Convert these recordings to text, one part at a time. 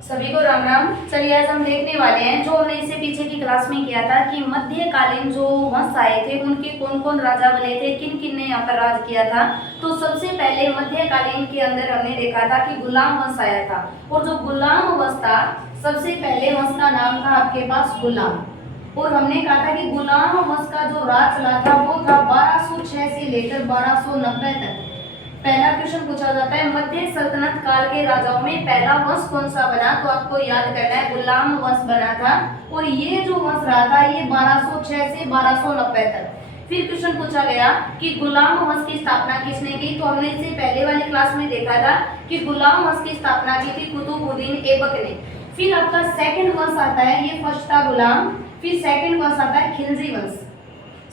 सभी को राम राम। चलिए आज हम देखने वाले हैं जो हमने इससे पीछे की क्लास में किया था कि मध्यकालीन जो वंश आए थे उनके कौन कौन राजा बने थे, किन किन ने यहाँ पर राज किया था। तो सबसे पहले मध्यकालीन के अंदर हमने देखा था कि गुलाम वंश आया था। और जो गुलाम वंश था, सबसे पहले वंश का नाम था आपके पास गुलाम। और हमने कहा था कि गुलाम वंश का जो राज चला था वो था 1206 से लेकर 1290 तक। पहला क्वेश्चन पूछा जाता है मध्य सल्तनत काल के राजाओं में पहला वंश कौन सा बना, तो आपको याद करना है गुलाम वंश बना था। और ये जो वंश रहा था ये 1206 से 1290 तक। फिर क्वेश्चन पूछा गया कि गुलाम वंश की स्थापना किसने की, तो हमने इससे पहले वाली क्लास में देखा था कि गुलाम वंश की स्थापना की थी कुतुबुद्दीन ऐबक ने। फिर आपका सेकंड वंश आता है, ये फर्स्ट था गुलाम, फिर सेकंड वंश आता है खिलजी वंश।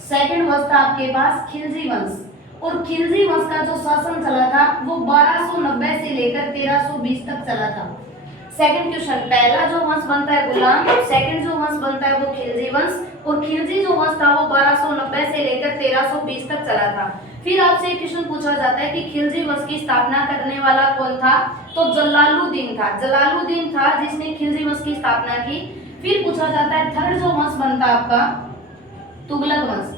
सेकंड वंश था आपके पास खिलजी वंश। और खिलजी वंश का जो शासन चला था वो 1290 से लेकर 1320 तक चला था। सेकंड क्वेश्चन, पहला जो वंश बनता है गुलाम, सेकंड जो वंश बनता है वो खिलजी वंश। और खिलजी जो वंश था वो 1290 से लेकर 1320 तक चला था। फिर आपसे एक क्वेश्चन पूछा जाता है कि खिलजी वंश की स्थापना करने वाला कौन था, तो जलालुद्दीन था। जलालुद्दीन था जिसने खिलजी वंश की स्थापना की। फिर पूछा जाता है थर्ड जो वंश बनता है आपका तुगलक वंश।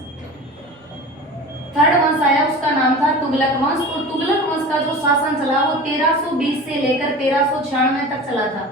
थर्ड वंश आया, उसका नाम था तुगलक वंश। और तुगलक वंश का जो शासन चला वो 1320 से लेकर 1396 तक चला था।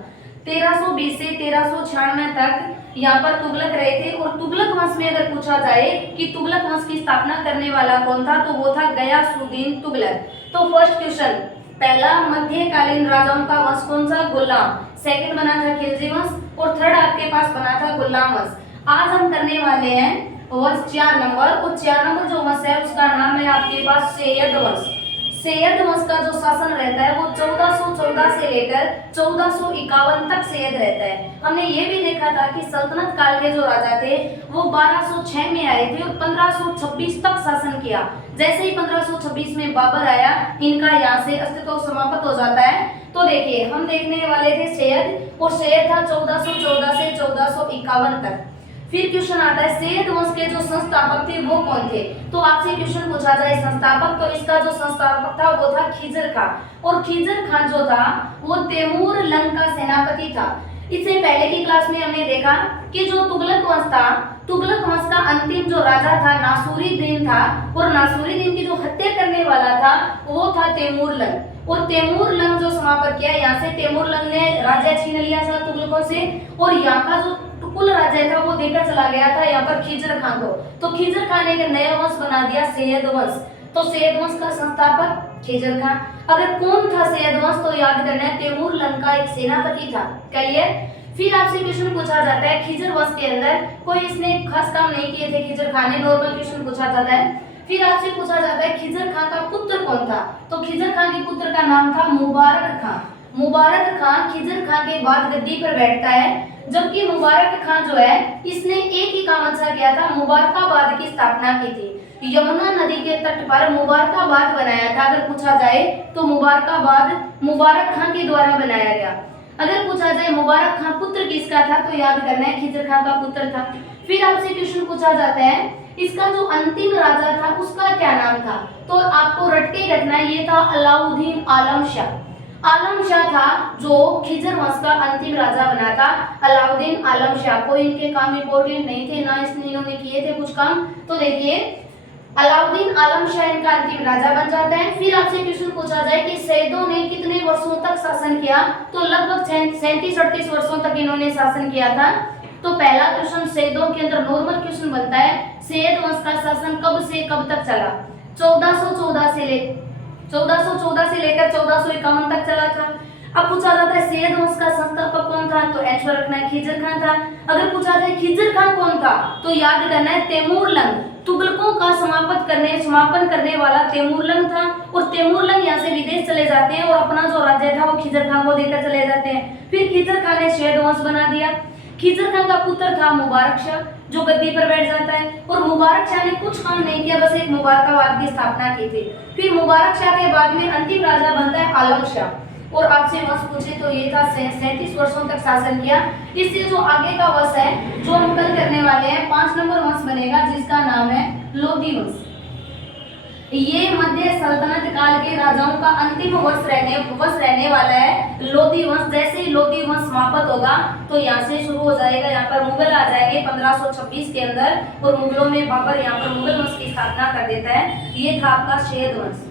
1320 से 1396 तक यहाँ पर तुगलक रहे थे। और तुगलक वंश में अगर पूछा जाए कि तुगलक वंश की स्थापना करने वाला कौन था, तो वो था गयासुद्दीन तुगलक। तो फर्स्ट क्वेश्चन, पहला मध्यकालीन राजाओं का वंश कौन सा, गुलाम। सेकंड बना था खिलजी वंश। और थर्ड आपके पास बना था गुलाम वंश। आज हम करने वाले हैं वंश 4 नंबर। और 4 नंबर जो वंश है उसका नाम है आपके पास सैयद वंश। सैयद वंश का जो शासन रहता है वो 1414 से लेकर 1451 तक सैयद रहता है। हमने ये भी देखा था कि सल्तनत काल के जो राजा थे वो 1206 में आए थे और 1526 तक शासन किया। जैसे ही 1526 में बाबर आया, इनका यहाँ से अस्तित्व समाप्त हो जाता है। तो देखिए हम देखने वाले थे सैयद, और सैयद था 1414 से 1451 तक। फिर क्वेश्चन आता है सैयद वंश के जो संस्थापक थे वो कौन थे, तो आपसे क्वेश्चन पूछा जाए संस्थापक, तो इसका जो संस्थापक था वो था खिजर खां। और खिजर खां जो था वो तैमूर लंग का सेनापति था। इससे पहले की क्लास में हमने देखा कि जो तुगलक वंश था, तुगलक वंश का अंतिम जो राजा था नासुरुद्दीन था। और नासुरुद्दीन की जो हत्या करने वाला था वो था तैमूर लंग। और तैमूर लंग जो समाप्त किया, यहाँ से तैमूर लंग ने राज्य छीन लिया था तुगलकों से। और यहाँ का जो कुल राज्य था वो देकर चला गया था यहाँ पर खिजर खां को। तो खिजर खां ने एक नया वंश बना दिया सैयद वंश। तो सैयद वंश का संस्थापक खिजर खां। अगर कौन था सैयद वंश, तो याद करना है तैमूर लंग का एक सेनापति था। क्लियर। फिर आपसे क्वेश्चन पूछा जाता है खिजर वंश के अंदर कोई इसने खास काम नहीं किए थे खिजर खां ने, नॉर्मल क्वेश्चन पूछा जाता है। फिर आपसे पूछा जाता है खिजर खां का पुत्र कौन था, तो खिजर खां के पुत्र का नाम था मुबारक खां। मुबारक खां खिजर खां के बाद गद्दी पर बैठता है। जबकि मुबारक खां जो है इसने एक ही काम अच्छा किया था, मुबारकाबाद की स्थापना की थी। यमुना नदी के तट पर मुबारकाबाद बनाया था। अगर पूछा जाए तो मुबारकाबाद मुबारक खां के द्वारा बनाया गया। अगर पूछा जाए मुबारक खां पुत्र किसका था, तो याद करना है खिजर खां का पुत्र था। फिर आपसे क्वेश्चन पूछा जाता है इसका जो अंतिम राजा था उसका क्या नाम था, तो आपको रट के रखना है, ये था अलाउद्दीन आलम शाह। आलम शाह था जो खिजर वंश का अंतिम राजा बना था, अलाउद्दीन आलम शाह। कोई इनके काम इंपॉर्टेंट नहीं थे, ना इसने इन्होंने किए थे कुछ काम। तो देखिए अलाउद्दीन आलम शाह इनका अंतिम राजा बन जाता है। फिर आपसे क्वेश्चन पूछा जाए कि सैयदों ने कितने वर्षों तक शासन किया, तो लगभग 37-38 वर्षों तक इन्होंने शासन किया था। तो पहला क्वेश्चन सैयदों के अंदर नॉर्मल क्वेश्चन बनता है, सैयद वंश का शासन कब से कब तक चला, 1414 से लेकर 1451 तक चला था। अब पूछा जाता है सैयद वंश का संस्थापक कौन था, तो एच पर रखना है खिजर खां था। अगर पूछा जाए खिजर खां कौन था, तो याद करना है तैमूर लंग। तुगलकों का समापन करने वाला तैमूर लंग था। और तैमूर लंग यहाँ से विदेश चले जाते हैं और अपना जो राज्य था वो खिजर खां को देकर चले जाते हैं। फिर खिजर खां ने सैयद वंश बना दिया। खिजर खां का पुत्र था मुबारक शाह जो गद्दी पर बैठ जाता है। और मुबारक शाह ने कुछ काम नहीं किया, बस एक मुबारकाबाद की स्थापना की थी। फिर मुबारक शाह के बाद में अंतिम राजा बनता है आलम शाह। और आपसे वंश पूछे तो ये था 37 वर्षों तक शासन किया। इससे जो आगे का वंश है जो हम कल करने वाले हैं 5 नंबर वंश बनेगा जिसका नाम है लोधी वंश। ये मध्य सल्तनत काल के राजाओं का अंतिम वंश रहने वाला है, लोधी वंश। जैसे ही लोधी वंश समाप्त होगा तो यहाँ से शुरू हो जाएगा, यहाँ पर मुगल आ जाएंगे 1526 के अंदर, और मुगलों में बाबर यहाँ पर मुगल वंश की स्थापना कर देता है। ये था आपका शैद वंश।